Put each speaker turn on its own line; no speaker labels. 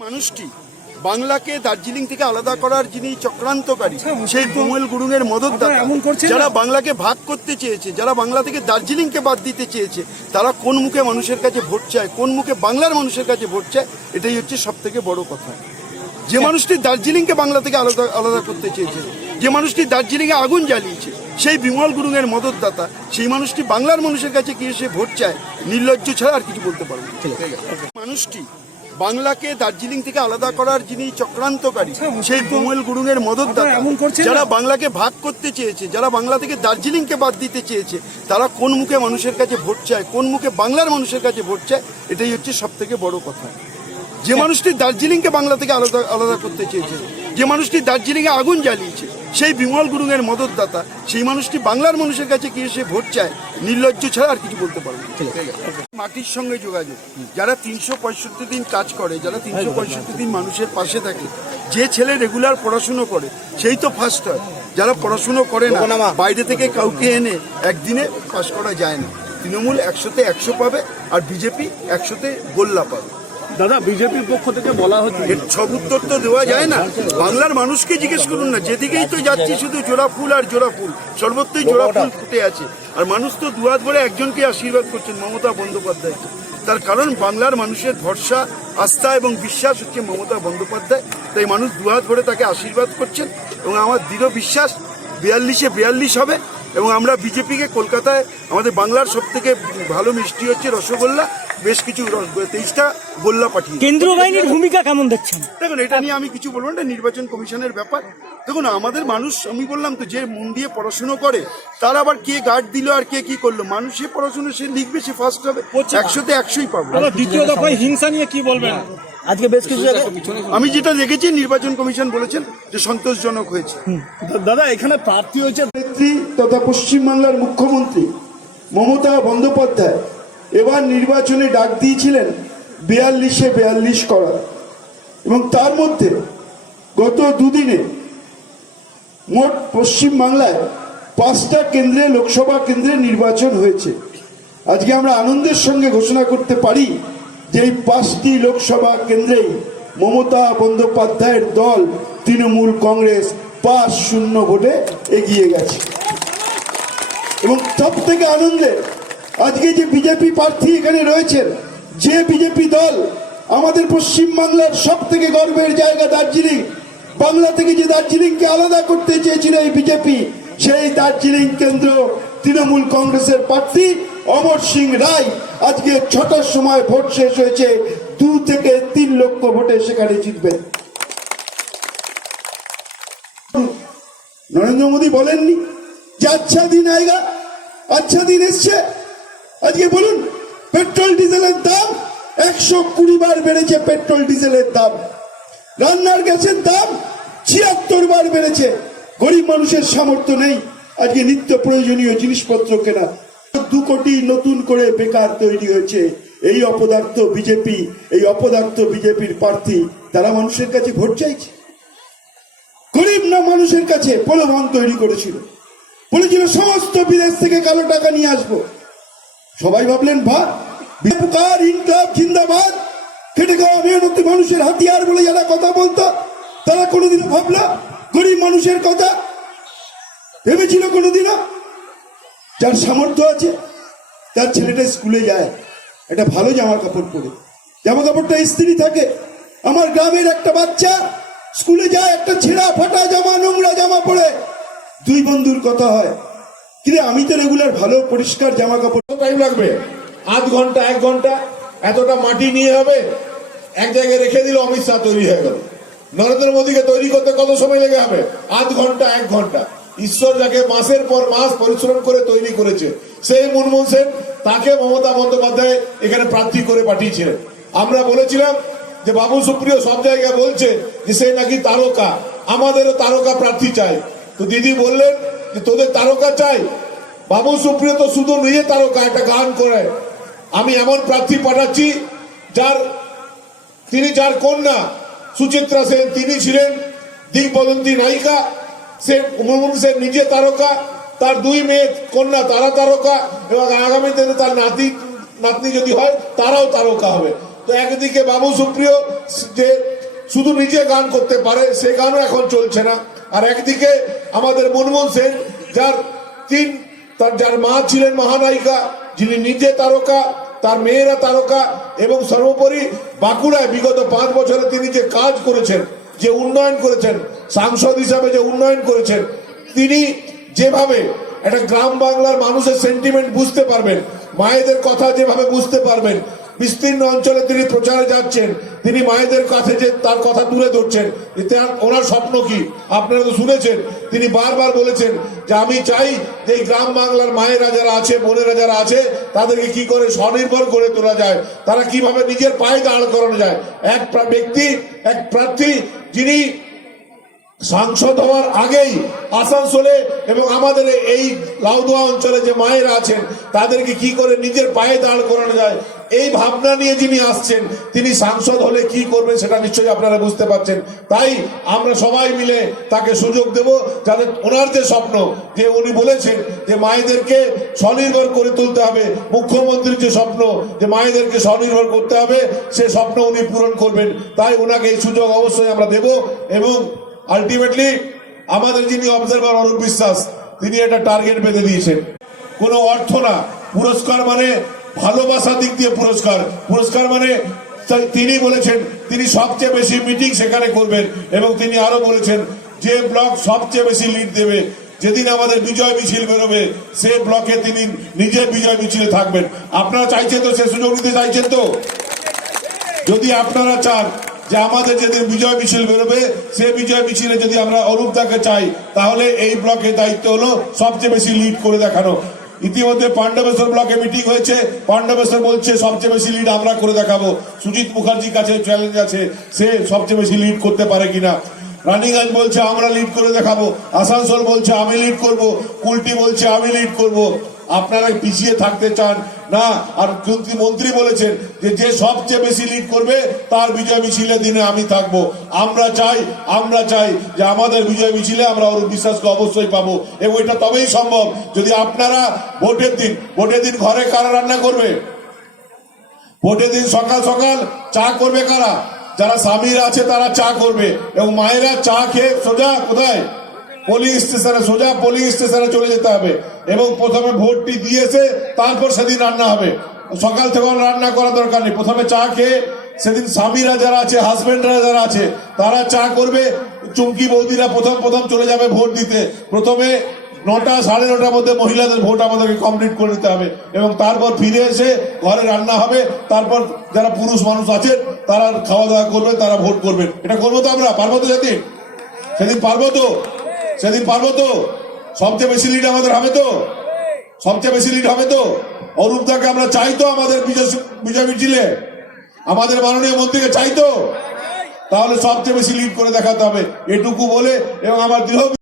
মানুষটি বাংলাকে দার্জিলিং থেকে আলাদা করার যিনি চক্রান্তকারী সেই বিমল গুরুং এর মদত
এমন করছেন
যারা বাংলাকে ভাগ করতে চেয়েছে যারা বাংলা থেকে দার্জিলিংকে বাদ দিতে চেয়েছে তারা কোন মুখে মানুষের কাছে ভোট চায় কোন মুখে বাংলার মানুষের কাছে ভোট চায় এটাই হচ্ছে সব থেকে বড় কথা। যে মানুষটি দার্জিলিংকে বাংলা থেকে আলাদা আলাদা করতে চেয়েছে যে মানুষটি দার্জিলিংয়ে আগুন জ্বালিয়েছে সেই বিমল গুরুং এর মদতদাতা সেই মানুষটি বাংলার মানুষের কাছে গিয়ে সে ভোট চায় নির্লজ্জ ছাড়া আর কিছু বলতে পারব না। মানুষটি বাংলাকে দার্জিলিং থেকে আলাদা করার যিনি চক্রান্তকারী সেই কোমল গুরুং মদত মদতদাতা।
এমন করছে
যারা বাংলাকে ভাগ করতে চেয়েছে যারা বাংলা থেকে দার্জিলিংকে বাদ দিতে চেয়েছে তারা কোন মুখে মানুষের কাছে ভোট চায় কোন মুখে বাংলার মানুষের কাছে ভোট চায় এটাই হচ্ছে সব থেকে বড় কথা। যে মানুষটি দার্জিলিংকে বাংলা থেকে আলাদা আলাদা করতে চেয়েছে যে মানুষটি দার্জিলিংয়ে আগুন জ্বালিয়েছে সেই বিমল গুরুং এর মদতদাতা সেই মানুষটি বাংলার মানুষের কাছে গিয়ে সে ভোট চায় নির্লজ্জ ছাড়া আর কিছু বলতে পারবে মাটির সঙ্গে যোগাযোগ। যারা তিনশো পঁয়ষট্টি দিন কাজ করে যারা তিনশো পঁয়ষট্টি দিন মানুষের পাশে থাকে যে ছেলে রেগুলার পড়াশুনো করে সেই তো ফার্স্ট হয়। যারা পড়াশুনো করে না বাইরে থেকে কাউকে এনে একদিনে পাশ করা যায় না। তৃণমূল একশোতে একশো পাবে আর বিজেপি একশোতে গোল্লা পাবে।
দাদা, বিজেপির পক্ষ থেকে বলা হচ্ছে
সব উত্তর তো দেওয়া যায় না। বাংলার মানুষকে জিজ্ঞেস করুন না, যেদিকেই তো যাচ্ছি শুধু জোড়া ফুল আর জোড়া ফুল, সর্বত্রই জোড়া ফুল ফুটে আছে। আর মানুষ তো দুহাত ভরে একজনকে আশীর্বাদ করছেন, মমতা বন্দ্যোপাধ্যায়। তার কারণ বাংলার মানুষের ভরসা, আস্থা এবং বিশ্বাস হচ্ছে মমতা বন্দ্যোপাধ্যায়। তাই মানুষ দুহাত ভরে তাকে আশীর্বাদ করছেন এবং আমার দৃঢ় বিশ্বাস, বিয়াল্লিশে বিয়াল্লিশ হবে এবং আমরা বিজেপিকে কলকাতায়, আমাদের বাংলার সব থেকে ভালো মিষ্টি হচ্ছে রসগোল্লা। বেশ কিছু তেইশটা গোল্লা পাঠিয়ে
কেন্দ্রীয় বাহিনীর ভূমিকা কেমন দেখছেন?
দেখুন এটা নিয়ে আমি কিছু বলব না নির্বাচন কমিশনের ব্যাপার। দেখুন আমাদের মানুষ আমি বললাম তো যে মন দিয়ে পড়াশুনো করে তার আবার কে গার্ড দিল আর কে কি করল? মানুষ সে পড়াশুনো সে লিখবে সে ফার্স্ট হবে। একশোতে একশোই পাবো।
দাদা দ্বিতীয় দফায় হিংসা নিয়ে কি বলবেন?
আজকে বেশ কিছু জায়গায়
আমি যেটা দেখেছি নির্বাচন কমিশন বলেছেন যে সন্তোষজনক হয়েছে।
দাদা এখানে প্রার্থী হয়েছে
নেত্রী তথা পশ্চিমবাংলার মুখ্যমন্ত্রী মমতা বন্দ্যোপাধ্যায়। এবার নির্বাচনে ডাক দিয়েছিলেন বিয়াল্লিশে বিয়াল্লিশ করা এবং তার মধ্যে গত দুদিনে মোট পশ্চিমবাংলায় পাঁচটা কেন্দ্রে লোকসভা কেন্দ্রে নির্বাচন হয়েছে। আজকে আমরা আনন্দের সঙ্গে ঘোষণা করতে পারি যে এই পাঁচটি লোকসভা কেন্দ্রেই মমতা বন্দ্যোপাধ্যায়ের দল, তৃণমূল কংগ্রেস পাঁচ শূন্য ভোটে এগিয়ে গেছে। এবং সব থেকে আনন্দের আজকে যে বিজেপি প্রার্থী এখানে রয়েছেন, যে বিজেপি দল আমাদের পশ্চিমবাংলার সব থেকে গর্বের জায়গা দার্জিলিং, বাংলা থেকে যে দার্জিলিংকে আলাদা করতে চেয়েছিল এই বিজেপি, সেই দার্জিলিং কেন্দ্র তৃণমূল কংগ্রেসের প্রার্থী অমর সিং রায় আজকে ছটার সময় ভোট শেষ হয়েছে, দু থেকে তিন লক্ষ ভোটে সেখানে জিতবেন নরেন্দ্র মোদী বলেননি যে আচ্ছা দিন আয়গা আচ্ছা দিন এসছে। আজকে বলুন, পেট্রোল ডিজেলের দাম একশো কুড়ি বার বেড়েছে পেট্রোল ডিজেলের দাম। রান্নার গ্যাসের দাম ছিয়াত্তর বার বেড়েছে। গরিব মানুষের সামর্থ্য নেই। আজকে নিত্য প্রয়োজনীয় জিনিসপত্র কেনা। দু কোটি নতুন করে বেকার তৈরি হয়েছে। এই অপদার্থ বিজেপি, এই অপদার্থ বিজেপির প্রার্থী, তারা মানুষের কাছে ভোট চাইছে। গরিব না মানুষের কাছে প্রলোভন তৈরি করেছিল। বলেছিল, সমস্ত বিদেশ থেকে কালো টাকা নিয়ে আসব। সবাই ভাবলেন ভাত বেপুকার ইনকাম, জিন্দাবাদ। খেটে খাওয়া মেহনতি মানুষের হাতিয়ার বলে যারা কথা বলতো, তারা কোনোদিনও ভাবলো, গরিব মানুষের কথা। ভেবেছিল কোনোদিনও। যার সামর্থ্য আছে, তার ছেলেটা স্কুলে যায়, একটা ভালো জামা কাপড় পরে। জামা কাপড়টা স্ত্রী থাকে। আমার গ্রামের একটা বাচ্চা স্কুলে যায়, একটা ছেঁড়া ফাটা জামা, নোংরা জামা পরে। দুই বন্ধুর কথা হয় কিন্তু আমি তো রেগুলার ভালো, পরিষ্কার জামা কাপড়
টাইম লাগবে। আধ ঘণ্টা, এক ঘণ্টা, এতটা মাটি নিয়ে হবে, এক জায়গায় রেখে দিলে, অমিত শাহ তৈরি হয়ে গেল। নরেন্দ্র মোদীকে তৈরি করতে কত সময় লেগে হবে আধ ঘণ্টা, এক ঘণ্টা। ঈশ্বর যাকে মাসের পর মাস পরিশ্রম করে তৈরি করেছে সেই মুনমুন সেন, তাকে মমতা বন্দ্যোপাধ্যায় এখানে প্রার্থী করে পাঠিয়েছিলেন আমরা বলেছিলাম যে, বাবু সুপ্রিয়, সব জায়গায় বলছে যে, সে নাকি তারকা। আমাদেরও তারকা প্রার্থী চাই তো দিদি বললেন যে, তোদের তারকা চাই? বাবু সুপ্রিয় তো শুধু নিজে তারকা একটা গান করে। আমি এমন প্রার্থী পাঠাচ্ছি যার তিনি যার কন্যা সুচিত্রা সেন, তিনি ছিলেন দিগ্বদন্তী নায়িকা, সে মুর্মুন সেন নিজে তারকা, তার দুই মেয়ে কন্যা তারা তারকা, এবং আগামী দিনে তার নাতি, নাতনি যদি হয়, তারাও তারকা হবে। তো একদিকে বাবু সুপ্রিয় যে শুধু নিজে গান করতে পারে, সে গানও এখন চলছে না। আর একদিকে আমাদের মনমোহন সেন, যার তিন তার যার মা ছিলেন মহানায়িকা, যিনি নিজে তারকা, তার মেয়েরা তারকা, এবং সর্বোপরি বাঁকুড়ায় বিগত পাঁচ বছরে তিনি যে কাজ করেছেন, যে উন্নয়ন করেছেন, সাংসদ হিসাবে যে উন্নয়ন করেছেন, তিনি যেভাবে একটা গ্রাম বাংলার মানুষের সেন্টিমেন্ট বুঝতে পারবেন, মায়েদের কথা যেভাবে বুঝতে পারবেন বিস্তীর্ণ অঞ্চলে তিনি প্রচারে যাচ্ছেন। তিনি মায়েদের কাছে যে তার কথা তুলে ধরছেন ওনার স্বপ্ন কি? আপনারা তো শুনেছেন, তিনি বারবার বলেছেন যে আমি চাই যে গ্রাম বাংলার মায়েরা যারা আছে, বোনেরা যারা আছে, তাদেরকে কি করে স্বনির্ভর করে তোলা যায়? তারা কীভাবে নিজের পায়ে দাঁড় করানো যায়? এক ব্যক্তি, এক প্রার্থী, যিনি সাংসদ হওয়ার আগেই আসানসোলে এবং আমাদের এই লাউদোয়া অঞ্চলে যে মায়েরা আছেন, তাদেরকে কি করে নিজের পায়ে দাঁড় করানো যায়? এই ভাবনা নিয়ে যিনি আসছেন, তিনি সাংসদ হলে কি করবেন সেটা নিশ্চয়ই আপনারা বুঝতে পারছেন। তাই আমরা সবাই মিলে তাকে সুযোগ দেব যাতে ওনার যে স্বপ্ন, যে উনি বলেছেন যে মায়েদেরকে স্বনির্ভর করে তুলতে হবে, মুখ্যমন্ত্রীর যে স্বপ্ন যে মায়েদেরকে স্বনির্ভর করতে হবে, সে স্বপ্ন উনি পূরণ করবেন। তাই ওনাকে এই সুযোগ অবশ্যই আমরা দেব এবং আলটিমেটলি আমাদের যিনি অবজারভার অরূপ বিশ্বাস, তিনি একটা টার্গেট বেঁধে দিয়েছেন। কোনো অর্থ না। পুরস্কার মানে ভালোবাসা দিক দিয়ে পুরস্কার। পুরস্কার মানে তিনি বলেছেন, তিনি সবচেয়ে বেশি মিটিং সেখানে করবেন এবং তিনি আরও বলেছেন, যে ব্লক সবচেয়ে বেশি লিড দেবে, যেদিন আমাদের বিজয় মিছিল বেরোবে, সে ব্লকে তিনি নিজে বিজয় মিছিলে থাকবেন। আপনারা চাইছেন তো সে সুযোগ নিতে চাইছেন তো? যদি আপনারা চান যে আমাদের যেদিন বিজয় মিছিল বেরোবে সে বিজয় মিছিলে যদি আমরা অরূপদাকে চাই, তাহলে এই ব্লকের দায়িত্ব হলো সবচেয়ে বেশি লিড করে দেখানো। ইতিমধ্যে পাণ্ডবেশ্বর ব্লকে মিটিং হয়েছে। পাণ্ডবেশ্বর বলছে, সবচেয়ে বেশি লিড আমরা করে দেখাবো। সুজিত মুখার্জির কাছে চ্যালেঞ্জ আছে, সে সবচেয়ে বেশি লিড করতে পারে কিনা? রানীগঞ্জ বলছে, আমরা লিড করে দেখাবো। আসানসোল বলছে, আমি লিড করব। কুলটি বলছে, আমি লিড করব। আপনারা পিছিয়ে থাকতে চান। না, আর মন্ত্রী মন্ত্রী বলেছেন যে যে সবচেয়ে বেশি লিড করবে, তার বিজয় মিছিলের দিনে আমি থাকব। আমরা চাই আমরা চাই যে আমাদের বিজয় মিছিলে আমরা অরূপ বিশ্বাসকে অবশ্যই পাবো। এবং এটা তবেই সম্ভব যদি আপনারা ভোটের দিন ভোটের দিন ঘরে কারা রান্না করবে? ভোটের দিন সকাল সকাল চা করবে কারা? যারা স্বামীরা আছে তারা চা করবে। এবং মায়েরা চা খেয়ে সোজা কোথায়? পোলিং স্টেশনে সোজা পোলিং স্টেশনে চলে যেতে হবে। এবং প্রথমে ভোটটি দিয়েছে, তারপর সেদিন রান্না হবে। সকাল থেকে রান্না করার দরকার নেই। প্রথমে চা খেয়ে সেদিন স্বামীরা যারা আছে হাজবেন্ডরা যারা আছে, তারা চা করবে। চুমকি বৌদিরা প্রথম প্রথম চলে যাবে ভোট দিতে। প্রথমে নটা, সাড়ে নটার মধ্যে মহিলাদের ভোট আমাদেরকে কমপ্লিট করে নিতে হবে। এবং তারপর ফিরে এসে ঘরে রান্না হবে। তারপর যারা পুরুষ মানুষ আছেন, তারা খাওয়া দাওয়া করবে তারা ভোট করবেন। এটা করব তো আমরা? পারব তো সেদিন? সেদিন পারব তো? সেদিন পারব তো? সবচেয়ে বেশি লিড আমাদের হবে তো? সবচেয়ে বেশি লিড হবে তো? অরূপ দাকে আমরা চাই তো আমাদের বিজয় মিছিলে। আমাদের মাননীয় মন্ত্রীকে চাই তো? তাহলে সবচেয়ে বেশি লিড করে দেখাতে হবে। এটুকু বলে এবং আমার দৃঢ়